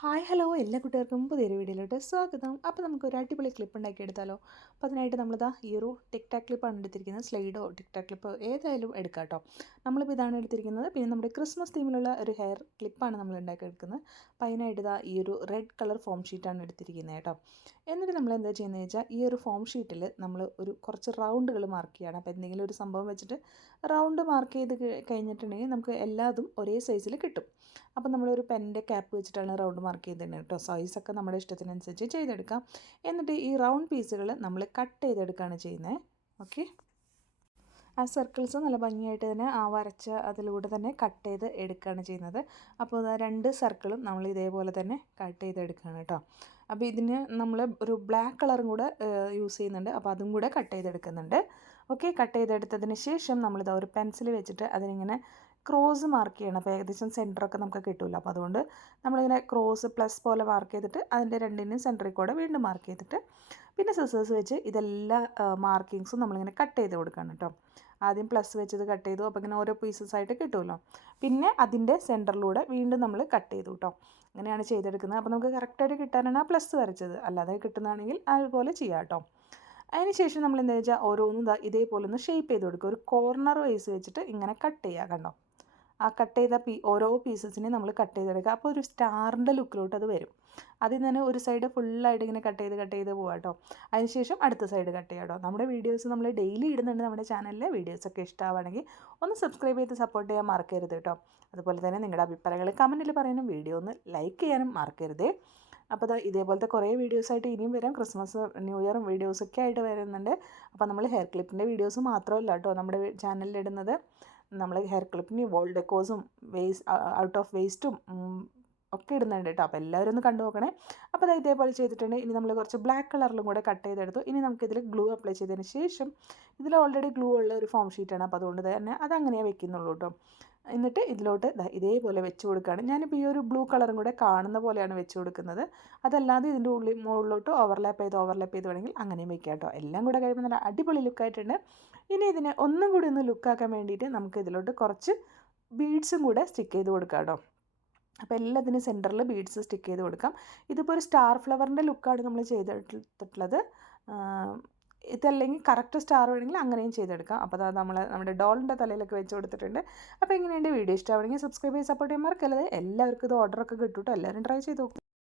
Hi hello എല്ലാ കുട്ടികൾക്കും പുതിയൊരു വീഡിയോയിലോട്ട് സ്വാഗതം. അപ്പോൾ നമുക്കൊരു അടിപൊളി ക്ലിപ്പ് ഉണ്ടാക്കിയെടുത്താലോ. അപ്പോൾ അതിനായിട്ട് നമ്മളിതാ ഈ ഒരു ടിക് ടാക് ക്ലിപ്പാണ് എടുത്തിരിക്കുന്നത്. സ്ലൈഡോ ടിക് ടാക് ക്ലിപ്പോ ഏതായാലും എടുക്കാം കേട്ടോ. നമ്മളിപ്പോൾ ഇതാണ് എടുത്തിരിക്കുന്നത്. പിന്നെ നമ്മുടെ ക്രിസ്മസ് തീമിലുള്ള ഒരു ഹെയർ ക്ലിപ്പാണ് നമ്മൾ ഉണ്ടാക്കിയെടുക്കുന്നത്. അപ്പോൾ അതിനായിട്ട് ഇതാ ഈ ഒരു റെഡ് കളർ ഫോം ഷീറ്റാണ് എടുത്തിരിക്കുന്നത് കേട്ടോ. എന്നിട്ട് നമ്മൾ എന്താ ചെയ്യുന്നത് വെച്ചാൽ ഈ ഒരു ഫോം ഷീറ്റിൽ നമ്മൾ കുറച്ച് റൗണ്ടുകൾ മാർക്ക് ചെയ്യുകയാണ്. അപ്പോൾ എന്തെങ്കിലും ഒരു സംഭവം വെച്ചിട്ട് റൗണ്ട് മാർക്ക് ചെയ്ത് കഴിഞ്ഞിട്ടുണ്ടെങ്കിൽ നമുക്ക് എല്ലാതും ഒരേ സൈസിൽ കിട്ടും. അപ്പോൾ നമ്മളൊരു പെൻ്റെ ക്യാപ്പ് വെച്ചിട്ടാണ് റൗണ്ട് മാർക്ക് ചെയ്തിട്ടുണ്ട് കേട്ടോ. സൈസൊക്കെ നമ്മുടെ ഇഷ്ടത്തിനനുസരിച്ച് ചെയ്തെടുക്കാം. എന്നിട്ട് ഈ റൗണ്ട് പീസുകൾ നമ്മൾ കട്ട് ചെയ്തെടുക്കുകയാണ് ചെയ്യുന്നത്. ഓക്കെ, ആ സർക്കിൾസ് നല്ല ഭംഗിയായിട്ട് തന്നെ ആ വരച്ച അതിലൂടെ തന്നെ കട്ട് ചെയ്ത് എടുക്കുകയാണ് ചെയ്യുന്നത്. അപ്പോൾ രണ്ട് സർക്കിളും നമ്മൾ ഇതേപോലെ തന്നെ കട്ട് ചെയ്തെടുക്കുകയാണ് കേട്ടോ. അപ്പോൾ ഇതിന് നമ്മൾ ഒരു ബ്ലാക്ക് കളറും കൂടെ യൂസ് ചെയ്യുന്നുണ്ട്. അപ്പോൾ അതും കൂടെ കട്ട് ചെയ്തെടുക്കുന്നുണ്ട്. ഓക്കെ, കട്ട് ചെയ്തെടുത്തതിന് ശേഷം നമ്മളിതാ ഒരു പെൻസിൽ വെച്ചിട്ട് അതിനിങ്ങനെ ക്രോസ് മാർക്ക് ചെയ്യണം. അപ്പോൾ ഏകദേശം സെൻറ്ററൊക്കെ നമുക്ക് കിട്ടില്ല. അപ്പോൾ അതുകൊണ്ട് നമ്മളിങ്ങനെ ക്രോസ് പ്ലസ് പോലെ മാർക്ക് ചെയ്തിട്ട് അതിൻ്റെ രണ്ടിനും സെൻറ്ററിൽ കൂടെ വീണ്ടും മാർക്ക് ചെയ്തിട്ട് പിന്നെ സിസേഴ്സ് വെച്ച് ഇതെല്ലാ മാർക്കിങ്സും നമ്മളിങ്ങനെ കട്ട് ചെയ്ത് കൊടുക്കണം കേട്ടോ. ആദ്യം പ്ലസ് വെച്ചത് കട്ട് ചെയ്തു. അപ്പോൾ ഇങ്ങനെ ഓരോ പീസസ് ആയിട്ട് കിട്ടുമല്ലോ. പിന്നെ അതിൻ്റെ സെൻറ്ററിലൂടെ വീണ്ടും നമ്മൾ കട്ട് ചെയ്തു കേട്ടോ. അങ്ങനെയാണ് ചെയ്തെടുക്കുന്നത്. അപ്പോൾ നമുക്ക് കറക്റ്റായിട്ട് കിട്ടാനാണ് ആ പ്ലസ് വരച്ചത്. അല്ലാതെ കിട്ടുന്നതാണെങ്കിൽ അതുപോലെ ചെയ്യാം കേട്ടോ. അതിന് ശേഷം നമ്മൾ എന്താ വെച്ചാൽ ഓരോന്നും ഇതേപോലെ ഒന്ന് ഷേപ്പ് ചെയ്ത് കൊടുക്കുക. ഒരു കോർണർ വൈസ് വെച്ചിട്ട് ഇങ്ങനെ കട്ട് ചെയ്യുക. കണ്ടോ, ആ കട്ട് ചെയ്ത ഓരോ പീസസിനെ നമ്മൾ കട്ട് ചെയ്തെടുക്കുക. അപ്പോൾ ഒരു സ്റ്റാറിൻ്റെ ലുക്കിലോട്ട് അത് വരും. അതിൽ തന്നെ ഒരു സൈഡ് ഫുള്ളായിട്ട് ഇങ്ങനെ കട്ട് ചെയ്ത് പോകാം കേട്ടോ. അതിനുശേഷം അടുത്ത സൈഡ് കട്ട് ചെയ്യാം കേട്ടോ. നമ്മുടെ വീഡിയോസ് നമ്മൾ ഡെയിലി ഇടുന്നുണ്ട് നമ്മുടെ ചാനലിലെ. വീഡിയോസൊക്കെ ഇഷ്ടമാവുകയാണെങ്കിൽ ഒന്ന് സബ്സ്ക്രൈബ് ചെയ്ത് സപ്പോർട്ട് ചെയ്യാൻ മറക്കരുത് കേട്ടോ. അതുപോലെ തന്നെ നിങ്ങളുടെ അഭിപ്രായങ്ങൾ കമൻറ്റിൽ പറയാനും വീഡിയോ ഒന്ന് ലൈക്ക് ചെയ്യാനും മറക്കരുത്. അപ്പോൾ ഇതേപോലത്തെ കുറേ വീഡിയോസായിട്ട് ഇനിയും വരാം. ക്രിസ്മസ് ന്യൂ ഇയറും വീഡിയോസൊക്കെ ആയിട്ട് വരുന്നുണ്ട്. അപ്പോൾ നമ്മൾ ഹെയർ ക്ലിപ്പിൻ്റെ വീഡിയോസ് മാത്രമല്ല കേട്ടോ നമ്മുടെ ചാനലിൽ ഇടുന്നത്. നമ്മൾ ഹെയർ ക്ലിപ്പിന് വോൾ ഡെക്കോസും ഔട്ട് ഓഫ് വേസ്റ്റും ഒക്കെ ഇടുന്നുണ്ട് കേട്ടോ. അപ്പോൾ എല്ലാവരും ഒന്ന് കണ്ടു നോക്കണേ. അപ്പോൾ ഇതേപോലെ ചെയ്തിട്ടുണ്ട്. ഇനി നമ്മൾ കുറച്ച് ബ്ലാക്ക് കളറിലും കൂടെ കട്ട് ചെയ്തെടുത്തു. ഇനി നമുക്കിതിൽ ഗ്ലൂ അപ്ലൈ ചെയ്തതിന് ശേഷം ഇതിൽ ഓൾറെഡി ഗ്ലൂ ഉള്ള ഒരു ഫോം ഷീറ്റാണ്. അപ്പോൾ അതുകൊണ്ട് തന്നെ അതങ്ങനെ വെക്കുന്നുള്ളൂ കേട്ടോ. എന്നിട്ട് ഇതിലോട്ട് ഇതേപോലെ വെച്ച് കൊടുക്കുകയാണ്. ഞാനിപ്പോൾ ഈ ഒരു ബ്ലൂ കളറും കൂടെ കാണുന്ന പോലെയാണ് വെച്ച് കൊടുക്കുന്നത്. അതല്ലാതെ ഇതിൻ്റെ മുകളിലോട്ട് ഓവർലാപ്പ് ചെയ്ത് വേണമെങ്കിൽ അങ്ങനെയും വെക്കാം കേട്ടോ. എല്ലാം കൂടെ കഴിയുമ്പോൾ നല്ല അടിപൊളി ലുക്കായിട്ടുണ്ട്. ഇനി ഇതിനെ ഒന്നും കൂടി ഒന്ന് ലുക്കാക്കാൻ വേണ്ടിയിട്ട് നമുക്ക് ഇതിലോട്ട് കുറച്ച് ബീഡ്സും കൂടെ സ്റ്റിക്ക് ചെയ്ത് കൊടുക്കാം കേട്ടോ. അപ്പോൾ എല്ലാത്തിനും സെൻറ്ററിൽ ബീഡ്സ് സ്റ്റിക്ക് ചെയ്ത് കൊടുക്കാം. ഇതിപ്പോൾ ഒരു സ്റ്റാർ ഫ്ലവറിൻ്റെ ലുക്കാണ് നമ്മൾ ചെയ്തിട്ടുള്ളത്. ഇതല്ലെങ്കിൽ കറക്റ്റ് സ്റ്റാർ വേണമെങ്കിൽ അങ്ങനെയും ചെയ്തെടുക്കാം. അപ്പോൾ അത് നമ്മുടെ ഡോളിൻ്റെ തലയിലൊക്കെ വെച്ച് കൊടുത്തിട്ടുണ്ട്. അപ്പോൾ എങ്ങനെയുണ്ട് വീഡിയോ ഇഷ്ടമാണെങ്കിൽ സബ്സ്ക്രൈബ് ചെയ്ത് സപ്പോർട്ട് ചെയ്യാൻ മറക്കരുത്. എല്ലാവർക്കും ഇത് ഓർഡറൊക്കെ കിട്ടും കേട്ടോ. എല്ലാവരും ട്രൈ ചെയ്ത് നോക്കും.